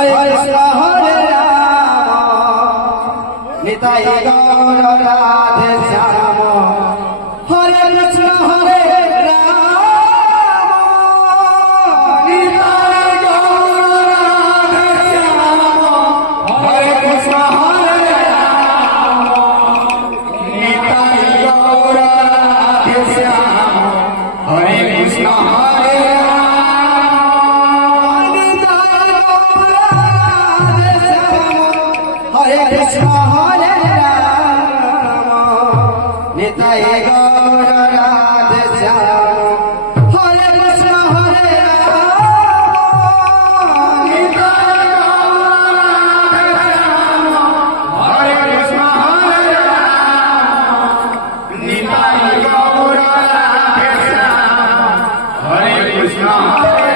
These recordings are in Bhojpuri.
हरे कृष्ण हरे राम निताय गौर राधे श्याम हरे कृष्ण हरे राम निताय गौर राधे श्याम हरे कृष्ण हरे राम निताय गौर राधे श्याम हरे कृष्ण हरे हरे कृष्ण हरे राम निताय गौर राधे श्याम हरे कृष्ण हरे राम निताय गौर राधे श्याम हरे कृष्ण हरे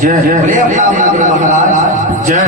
जय जय जय महाराज जय।